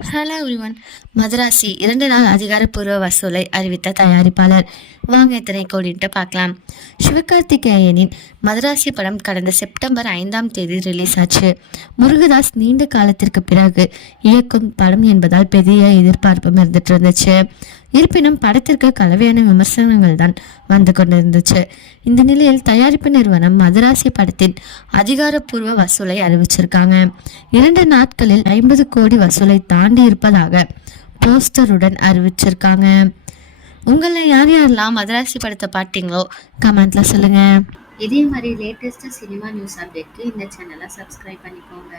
Hello everyone Madrasi இரண்டு நாள் அதிகாரப்பூர்வ வசூலை அறிவித்த தயாரிப்பாளர். வாங்க எத்தனை கோடின்ட்டு பார்க்கலாம். சிவகார்த்திகேயனின் மதராசி படம் கடந்த செப்டம்பர் ஐந்தாம் தேதி ரிலீஸ் ஆச்சு. முருகதாஸ் நீண்ட காலத்திற்கு பிறகு இயக்கும் படம் என்பதால் பெரிய எதிர்பார்ப்பும் இருந்துட்டு இருந்துச்சு. இருப்பினும் படத்திற்கு கலவையான விமர்சனங்கள் தான் வந்து கொண்டிருந்துச்சு. இந்த நிலையில் தயாரிப்பு நிறுவனம் மதராசி படத்தின் அதிகாரப்பூர்வ வசூலை அறிவிச்சிருக்காங்க. இரண்டு நாட்களில் ஐம்பது கோடி வசூலை தான் தாண்டி இருப்பதாக போஸ்டருடன் அறிவிச்சிருக்காங்க. உங்களை யார் யாரெல்லாம் மதராசி படத்தை பார்த்தீங்களோ கமெண்ட்ல சொல்லுங்க. இதே மாதிரி லேட்டஸ்ட் சினிமா நியூஸ் அப்டேட்க்கு இந்த சேனலை சப்ஸ்கிரைப் பண்ணிக்கோங்க.